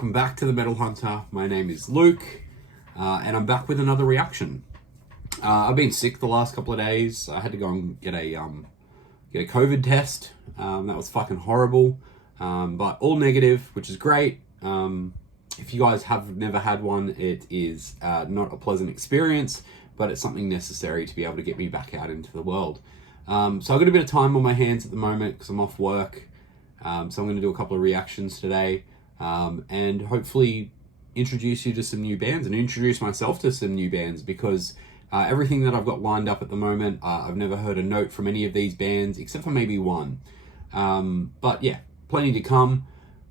welcome back to the Metal Hunter. My name is Luke, and I'm back with another reaction. I've been sick the last couple of days. I had to go and get a COVID test. That was fucking horrible, but all negative, which is great. If you guys have never had one, it is not a pleasant experience, but it's something necessary to be able to get me back out into the world. So I've got a bit of time on my hands at the moment because I'm off work. So I'm going to do a couple of reactions today, and hopefully introduce you to some new bands and introduce myself to some new bands, because everything that I've got lined up at the moment, I've never heard a note from any of these bands except for maybe one. But yeah, plenty to come.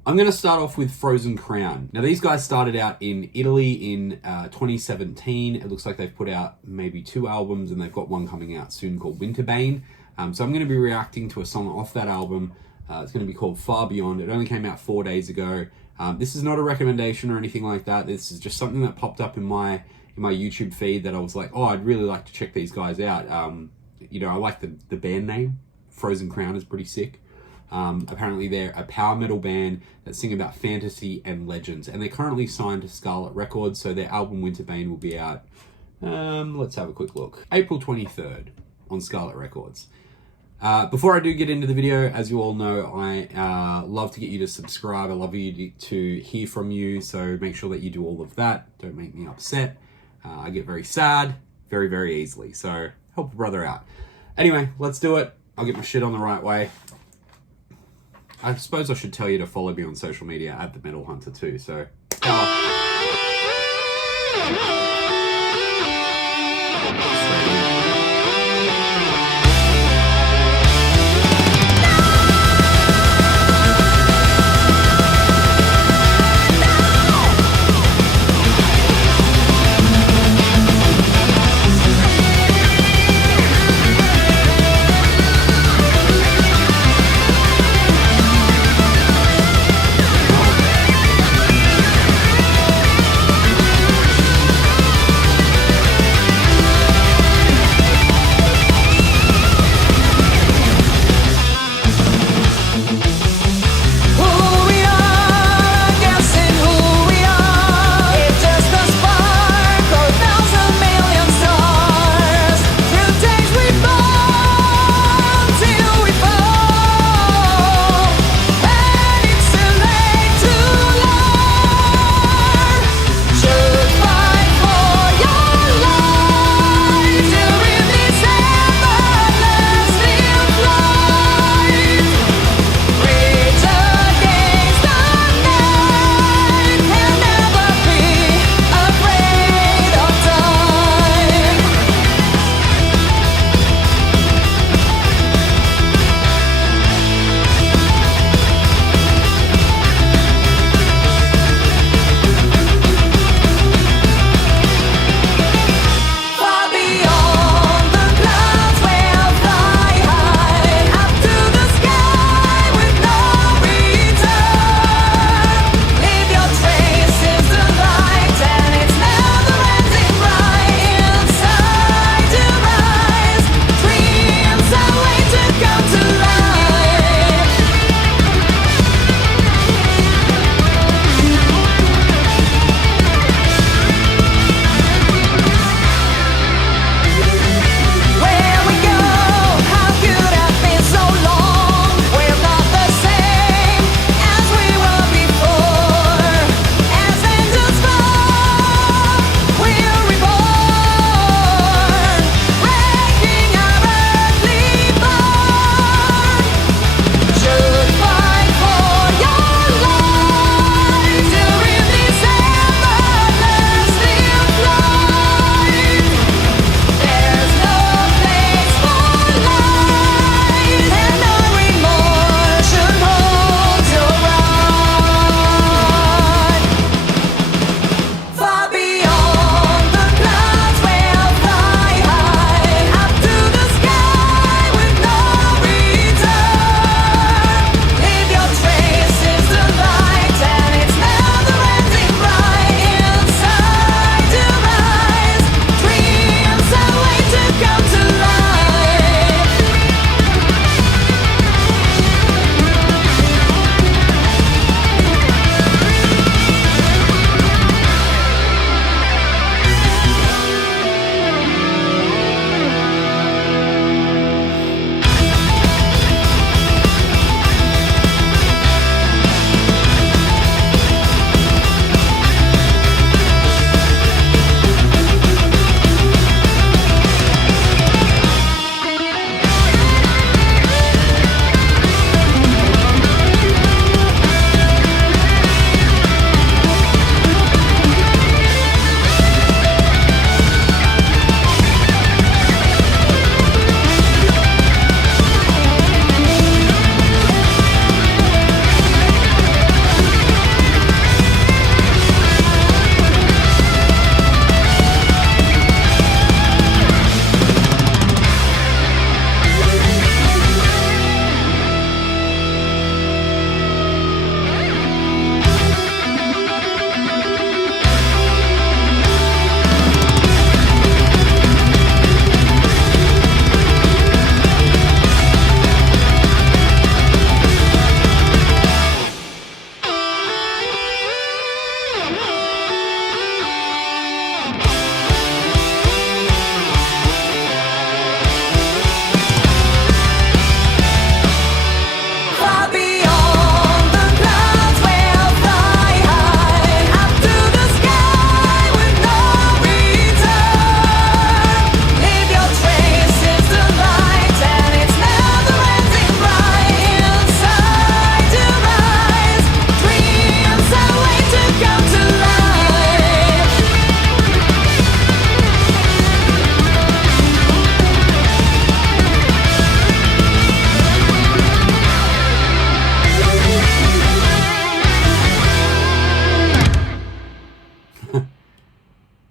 I'm going to start off with Frozen Crown. Now, these guys started out in Italy in 2017. It looks like they've put out maybe 2 albums, and they've got one coming out soon called Winterbane. So I'm going to be reacting to a song off that album. It's going to be called Far Beyond. It only came out 4 days ago. This is not a recommendation or anything like that. This is just something that popped up in my YouTube feed that I was like, oh, I'd really like to check these guys out. You know, I like the band name. Frozen Crown is pretty sick. Apparently they're a power metal band that sing about fantasy and legends, and they're currently signed to Scarlet Records, so their album Winterbane will be out, let's have a quick look, April 23rd on Scarlet Records. Before I do get into the video, as you all know, I love to get you to subscribe. I love you to hear from you, so make sure that you do all of that. Don't make me upset. I get very sad very, very easily, so help a brother out. Anyway, let's do it. I'll get my shit on the right way. I suppose I should tell you to follow me on social media at The Metal Hunter too, so...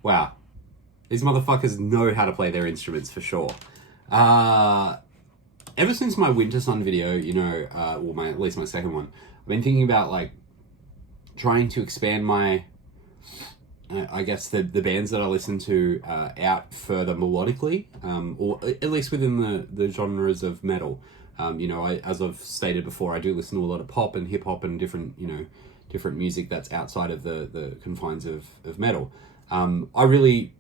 wow, these motherfuckers know how to play their instruments for sure. Ever since my Winter Sun video, you know, well, at least my second one, I've been thinking about like trying to expand my, I guess the bands that I listen to out further melodically, or at least within the genres of metal. You know, as I've stated before, I do listen to a lot of pop and hip hop and different, you know, different music that's outside of the confines of metal. I really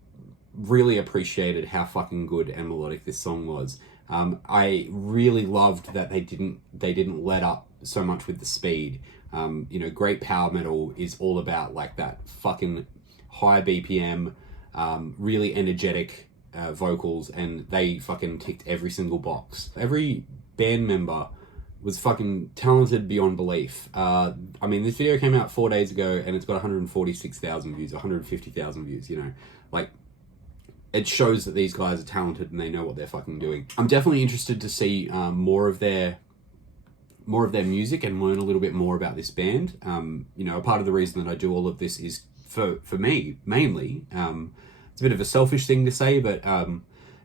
appreciated how fucking good and melodic this song was. I really loved that they didn't let up so much with the speed. You know, great power metal is all about like that fucking high BPM, really energetic vocals, and they fucking ticked every single box. Every band member was fucking talented beyond belief. I mean, this video came out 4 days ago and it's got 146,000 views, 150,000 views, you know, like, it shows that these guys are talented and they know what they're fucking doing. I'm definitely interested to see more of their music and learn a little bit more about this band. You know, a part of the reason that I do all of this is for me, mainly. It's a bit of a selfish thing to say, but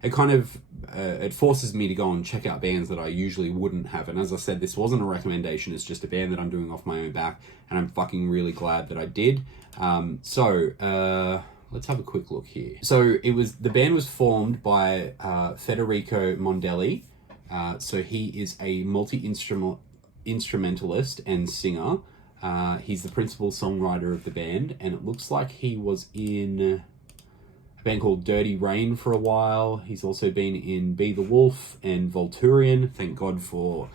it kind of, it forces me to go and check out bands that I usually wouldn't have. And as I said, this wasn't a recommendation, it's just a band that I'm doing off my own back, and I'm fucking really glad that I did. Let's have a quick look here. So the band was formed by Federico Mondelli. So he is a multi-instrumentalist and singer. He's the principal songwriter of the band, and it looks like he was in a band called Dirty Rain for a while. He's also been in Be the Wolf and Volturian. Thank God for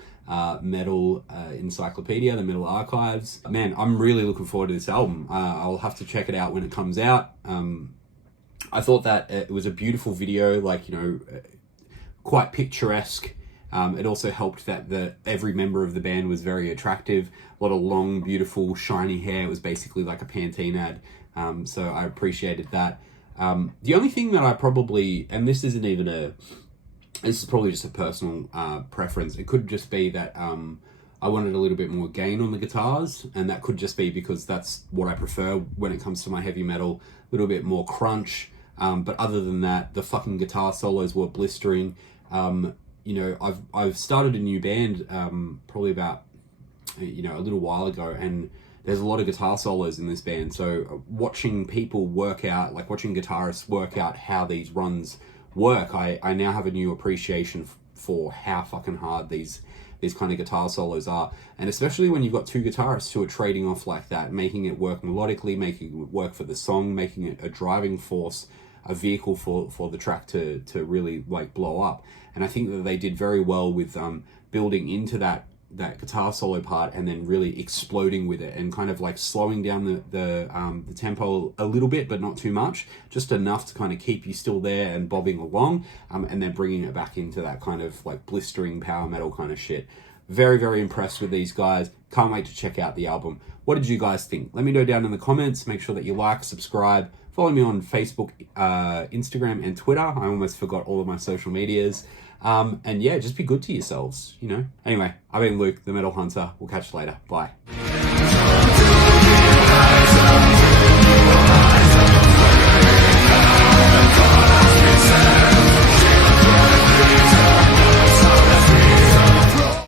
Metal Encyclopedia, the Metal Archives. Man, I'm really looking forward to this album. I'll have to check it out when it comes out. I thought that it was a beautiful video, like, you know, quite picturesque. It also helped that every member of the band was very attractive. A lot of long, beautiful, shiny hair. It was basically like a Pantene ad. So I appreciated that. The only thing that I probably, and this isn't even this is probably just a personal preference. It could just be that I wanted a little bit more gain on the guitars, and that could just be because that's what I prefer when it comes to my heavy metal, a little bit more crunch. But other than that, the fucking guitar solos were blistering. You know, I've started a new band probably about, you know, a little while ago, and there's a lot of guitar solos in this band. So watching people work out, like watching guitarists work out how these runs work, I now have a new appreciation for how fucking hard these kind of guitar solos are. And especially when you've got two guitarists who are trading off like that, making it work melodically, making it work for the song, making it a driving force, a vehicle for the track to really like blow up. And I think that they did very well with building into that guitar solo part and then really exploding with it, and kind of like slowing down the tempo a little bit, but not too much, just enough to kind of keep you still there and bobbing along, and then bringing it back into that kind of like blistering power metal kind of shit. Very, very impressed with these guys. Can't wait to check out the album. What did you guys think? Let me know down in the comments. Make sure that you like, subscribe, follow me on Facebook, Instagram, and Twitter. I almost forgot all of my social medias. And yeah, just be good to yourselves, you know? Anyway, I've been Luke, the Metal Hunter. We'll catch you later. Bye.